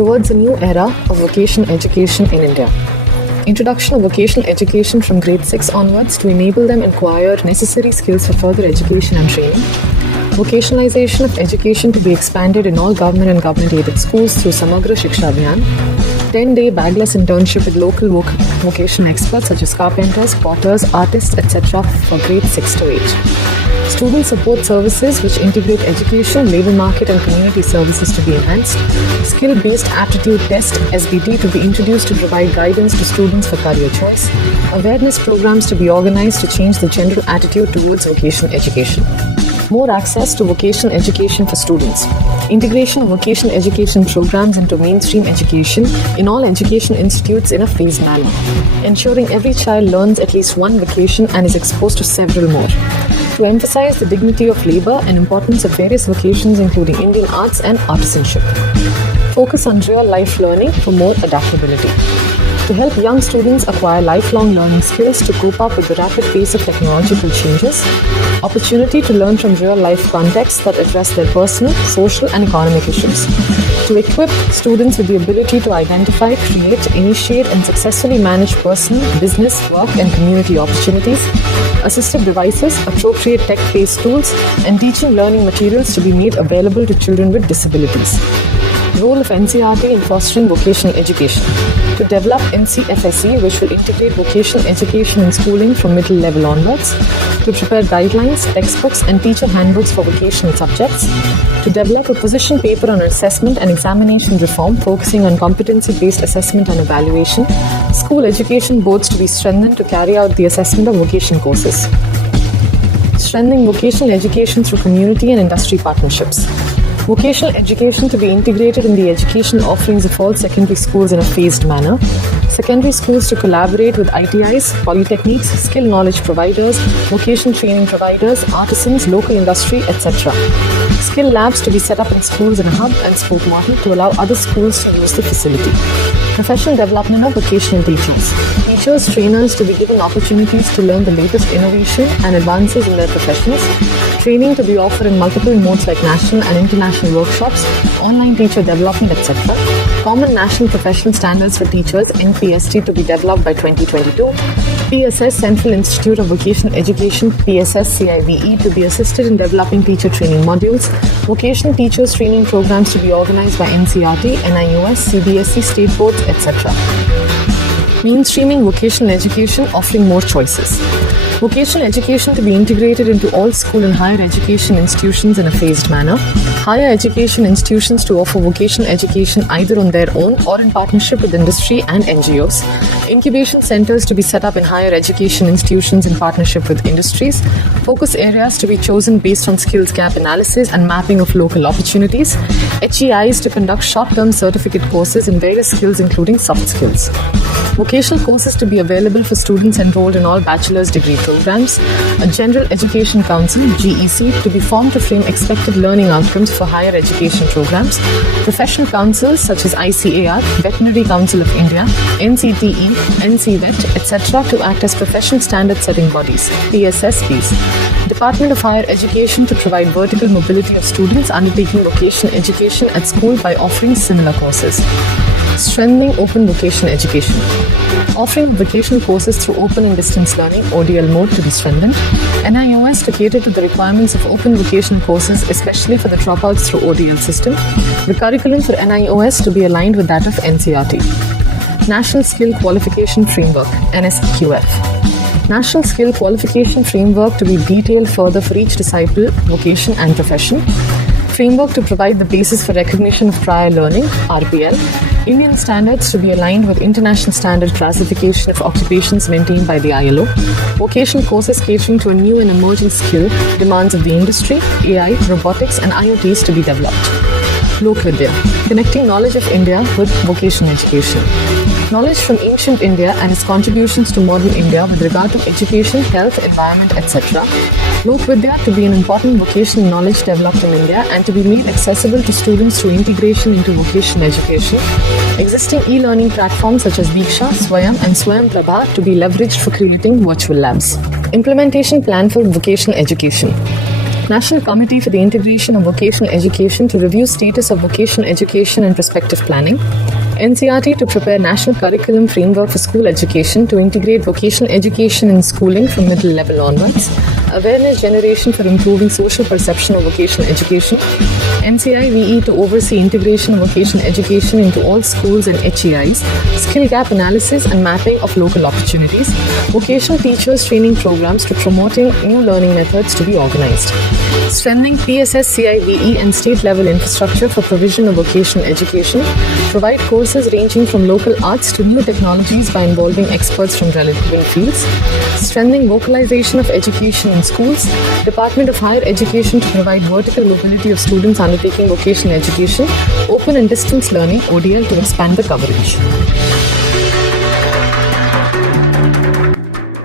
towards a new era of vocational education in India. Introduction of vocational education from grade 6 onwards to enable them acquire necessary skills for further education and training. Vocationalization of education to be expanded in all government and government-aided schools through Samagra Shiksha Abhiyan. 10-day bagless internship with local vocational experts such as carpenters, potters, artists, etc. for grade 6 to 8. Student support services which integrate education, labour market and community services to be enhanced. Skill-based aptitude test (SBT) to be introduced to provide guidance to students for career choice. Awareness programs to be organised to change the general attitude towards vocational education. More access to vocational education for students. Integration of vocational education programs into mainstream education in all education institutes in a phased manner. Ensuring every child learns at least one vocation and is exposed to several more. To emphasize the dignity of labour and importance of various vocations including Indian arts and artisanship. Focus on real-life learning for more adaptability. To help young students acquire lifelong learning skills to cope up with the rapid pace of technological changes. Opportunity to learn from real-life contexts that address their personal, social and economic issues. To equip students with the ability to identify, create, initiate and successfully manage personal, business, work and community opportunities. Assistive devices, appropriate tech-based tools and teaching learning materials to be made available to children with disabilities. Role of NCERT in fostering vocational education. To develop NCFSE which will integrate vocational education in schooling from middle level onwards. To prepare guidelines, textbooks and teacher handbooks for vocational subjects. To develop a position paper on assessment and examination reform focusing on competency-based assessment and evaluation. School education boards to be strengthened to carry out the assessment of vocation courses. Strengthening vocational education through community and industry partnerships. Vocational education to be integrated in the education offerings of all secondary schools in a phased manner. Secondary schools to collaborate with ITIs, polytechnics, skill knowledge providers, vocational training providers, artisans, local industry, etc. Skill labs to be set up in schools in a hub and spoke model to allow other schools to use the facility. Professional development of vocational teachers. Teachers, trainers to be given opportunities to learn the latest innovation and advances in their professions. Training to be offered in multiple modes like national and international workshops, online teacher development, etc. Common National Professional Standards for Teachers (NPST) to be developed by 2022. PSS Central Institute of Vocational Education (PSS-CIVE) to be assisted in developing teacher training modules. Vocational teachers training programs to be organized by NCERT, NIUS, CBSE, state boards, etc. Mainstreaming vocational education, offering more choices. Vocational education to be integrated into all school and higher education institutions in a phased manner. Higher education institutions to offer vocational education either on their own or in partnership with industry and NGOs. Incubation centers to be set up in higher education institutions in partnership with industries. Focus areas to be chosen based on skills gap analysis and mapping of local opportunities. HEIs to conduct short-term certificate courses in various skills including soft skills. Vocational courses to be available for students enrolled in all bachelor's degree programs. A General Education Council (GEC) to be formed to frame expected learning outcomes for higher education programs. Professional councils such as ICAR, Veterinary Council of India, NCTE, NCVET, etc. to act as professional standard setting bodies, PSSBs. Department of Higher Education to provide vertical mobility of students undertaking vocational education at school by offering similar courses. Strengthening open vocational education. Offering vocational courses through open and distance learning (ODL) mode to be strengthened. NIOS to cater to the requirements of open vocational courses, especially for the dropouts through ODL system. The curriculum for NIOS to be aligned with that of NCERT. National Skill Qualification Framework (NSQF). National Skill Qualification Framework to be detailed further for each disciple, vocation and profession. Framework to provide the basis for recognition of prior learning (RPL). Indian standards to be aligned with international standard classification of occupations maintained by the ILO. Vocational courses catering to a new and emerging skill demands of the industry, AI, robotics and IoTs to be developed. Lok Vidya, connecting knowledge of India with vocational education. Knowledge from ancient India and its contributions to modern India with regard to education, health, environment, etc. Lok Vidya to be an important vocational knowledge developed in India and to be made accessible to students through integration into vocational education. Existing e-learning platforms such as Diksha, Swayam and Swayam Prabha to be leveraged for creating virtual labs. Implementation plan for vocational education. National Committee for the Integration of Vocational Education to review status of vocational education and prospective planning. NCRT to prepare national curriculum framework for school education to integrate vocational education in schooling from middle level onwards. Awareness generation for improving social perception of vocational education. NCIVE to oversee integration of vocational education into all schools and HEIs. Skill gap analysis and mapping of local opportunities. Vocational teachers training programs to promoting new learning methods to be organized. Strengthening PSS, CIVE and state level infrastructure for provision of vocational education. Provide courses ranging from local arts to new technologies by involving experts from relevant fields. Strengthening vocalization of education in schools. Department of Higher Education to provide vertical mobility of students undertaking vocational education. Open and distance learning, ODL, to expand the coverage.